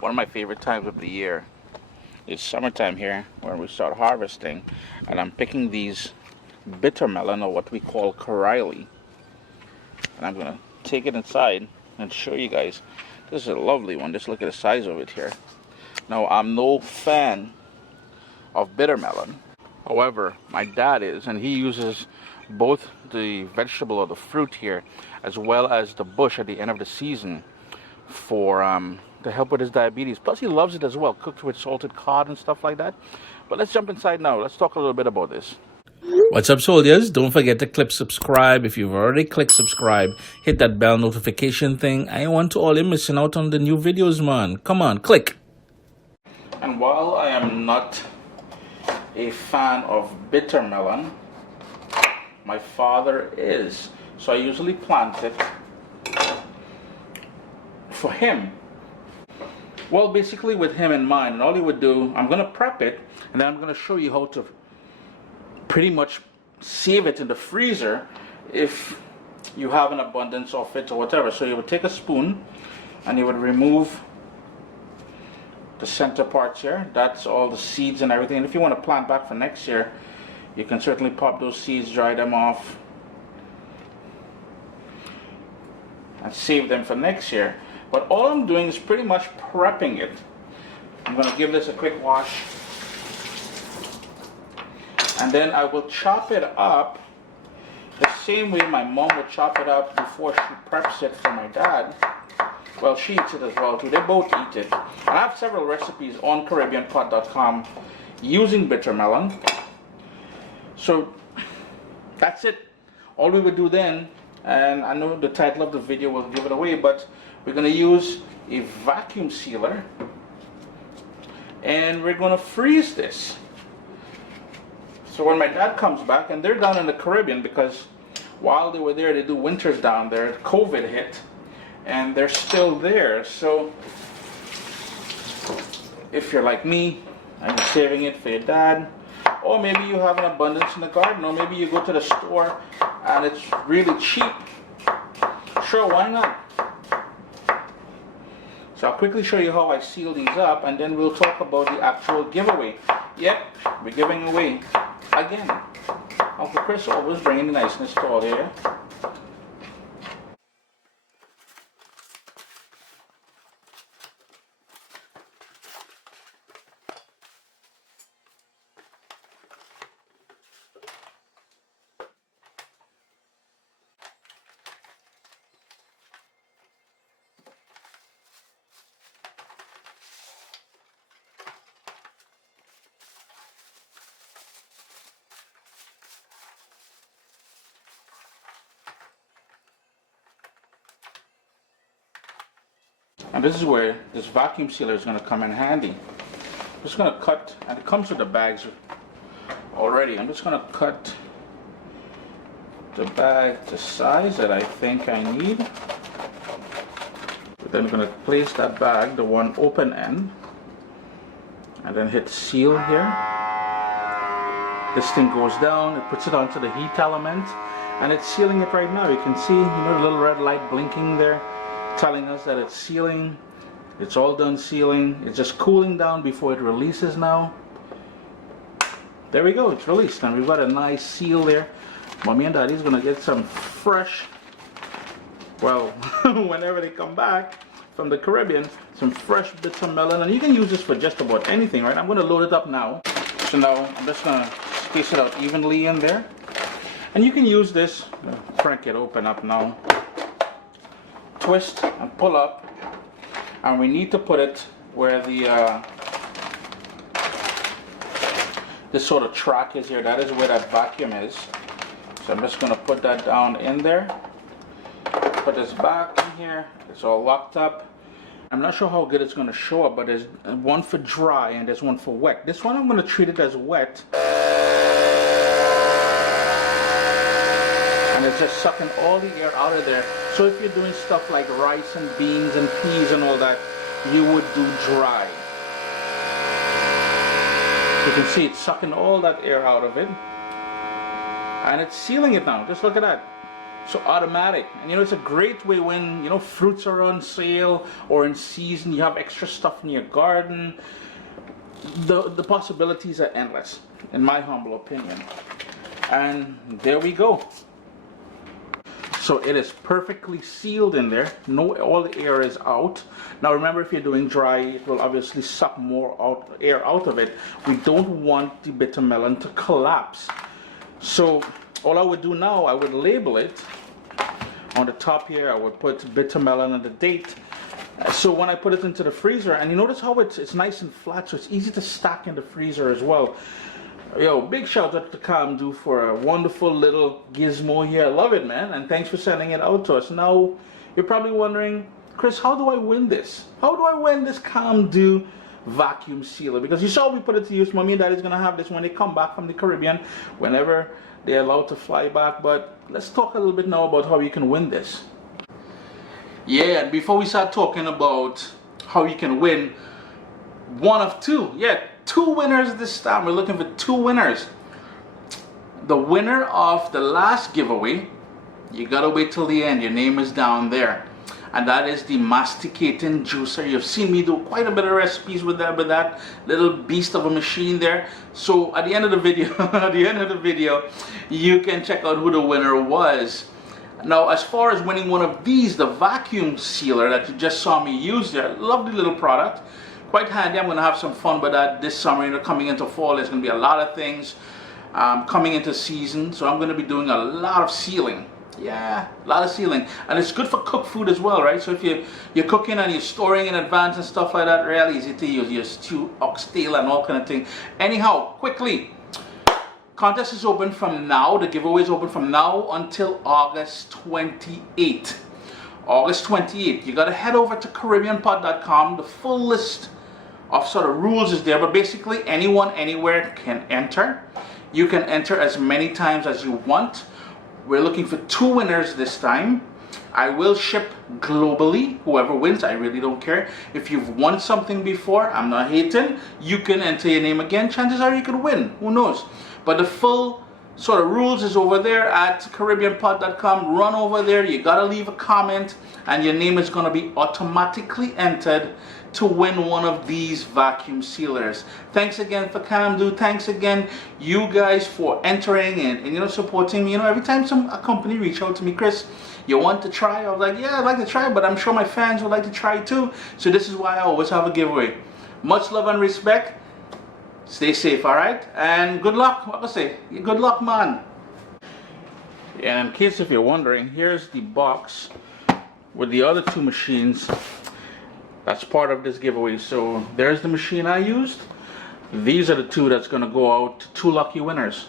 One of my favorite times of the year is summertime here when we start harvesting, and I'm picking these bitter melon, or what we call Kariley, and I'm gonna take it inside and show you guys. This is a lovely one. Just look at the size of it here. Now, I'm no fan of bitter melon. However, my dad is, and he uses both the vegetable or the fruit here as well as the bush at the end of the season for to help with his diabetes. Plus, he loves it as well, cooked with salted cod and stuff like that. But let's jump inside now. Let's talk a little bit about this. What's up, soldiers? Don't forget to click subscribe. If you've already clicked subscribe, hit that bell notification thing. I want to all you missing out on the new videos, man. Come on, click. And while I am not a fan of bitter melon, my father is. So I usually plant it for him. Well, basically with him in mind, and all he would do, I'm going to prep it, and then I'm going to show you how to pretty much save it in the freezer if you have an abundance of it or whatever. So you would take a spoon and you would remove the center parts here. That's all the seeds and everything. And if you want to plant back for next year, you can certainly pop those seeds, dry them off, and save them for next year. But all I'm doing is pretty much prepping it. I'm going to give this a quick wash. And then I will chop it up the same way my mom would chop it up before she preps it for my dad. Well, she eats it as well too. They both eat it. And I have several recipes on CaribbeanPot.com using bitter melon. So that's it. All we would do then, and I know the title of the video will give it away, but we're going to use a vacuum sealer and we're going to freeze this. So when my dad comes back, and they're down in the Caribbean because while they were there, they do winters down there, COVID hit, and they're still there. So if you're like me and you're saving it for your dad, or maybe you have an abundance in the garden, or maybe you go to the store and it's really cheap, sure, why not? So I'll quickly show you how I seal these up, and then we'll talk about the actual giveaway. Yep, we're giving away again. Uncle Chris always bringing the niceness to all here. And this is where this vacuum sealer is going to come in handy. I'm just going to cut, and it comes with the bags already. I'm just going to cut the bag to size that I think I need. Then I'm going to place that bag, the one open end, and then hit seal here. This thing goes down, it puts it onto the heat element, and it's sealing it right now. You can see, the little red light blinking there, telling us that it's sealing. It's all done sealing. It's just cooling down before it releases now. There we go, it's released, and we've got a nice seal there. Mommy and Daddy's gonna get some fresh, well, whenever they come back from the Caribbean, some fresh bitter melon. And you can use this for just about anything, right? I'm gonna load it up now. So now I'm just gonna space it out evenly in there. And you can use this, crank it open up now, twist and pull up, and we need to put it where the this sort of track is here. That is where that vacuum is. So I'm just going to put that down in there, put this back in here. It's all locked up. I'm not sure how good it's going to show up, but there's one for dry and there's one for wet. This one I'm going to treat it as wet, and it's just sucking all the air out of there. So if you're doing stuff like rice and beans and peas and all that, you would do dry. You can see it's sucking all that air out of it, and it's sealing it now. Just look at that. So automatic, and you know, it's a great way when, you know, fruits are on sale or in season, you have extra stuff in your garden. The possibilities are endless, in my humble opinion. And there we go. So it is perfectly sealed in there. No, all the air is out. Now remember, if you're doing dry, it will obviously suck more air out of it. We don't want the bitter melon to collapse. So all I would do now, I would label it. On the top here, I would put bitter melon and the date. So when I put it into the freezer, and you notice how it's nice and flat, so it's easy to stack in the freezer as well. Yo, big shout out to CalmDo for a wonderful little gizmo here. I love it, man, and thanks for sending it out to us. Now, you're probably wondering, Chris, how do I win this? How do I win this CalmDo vacuum sealer? Because you saw we put it to use. Mommy and Daddy's gonna have this when they come back from the Caribbean, whenever they're allowed to fly back. But let's talk a little bit now about how you can win this. Yeah, and before we start talking about how you can win, one of two. Yeah, 2 winners this time. We're looking for 2 winners. The winner of the last giveaway, you gotta wait till the end. Your name is down there. And that is the masticating juicer. You've seen me do quite a bit of recipes with that little beast of a machine there. So at the end of the video, you can check out who the winner was. Now, as far as winning one of these, the vacuum sealer that you just saw me use there, lovely little product, quite handy. I'm going to have some fun with that this summer. You know, coming into fall, there's going to be a lot of things coming into season, so I'm going to be doing a lot of sealing. Yeah, a lot of sealing, and it's good for cooked food as well, right? So if you're cooking and you're storing in advance and stuff like that, real easy to use. Your stew, oxtail, and all kind of thing. Anyhow, quickly. Contest is open from now. The giveaway is open from now until August 28th. August 28th. You got to head over to CaribbeanPod.com. The full list of sort of rules is there, but basically anyone, anywhere can enter. You can enter as many times as you want. We're looking for 2 winners this time. I will ship globally. Whoever wins, I really don't care. If you've won something before, I'm not hating. You can enter your name again. Chances are you could win. Who knows? But the full sort of rules is over there at CaribbeanPod.com. Run over there. You gotta leave a comment, and your name is gonna be automatically entered to win one of these vacuum sealers. Thanks again for CalmDo. Thanks again, you guys, for entering and you know, supporting me. You know, every time a company reach out to me, Chris, you want to try? I was like, yeah, I'd like to try, but I'm sure my fans would like to try too. So this is why I always have a giveaway. Much love and respect. Stay safe, all right? And good luck. What I say? Good luck, man. And in case if you're wondering, here's the box with the other 2 machines. That's part of this giveaway. So there's the machine I used. These are the 2 that's going to go out to 2 lucky winners.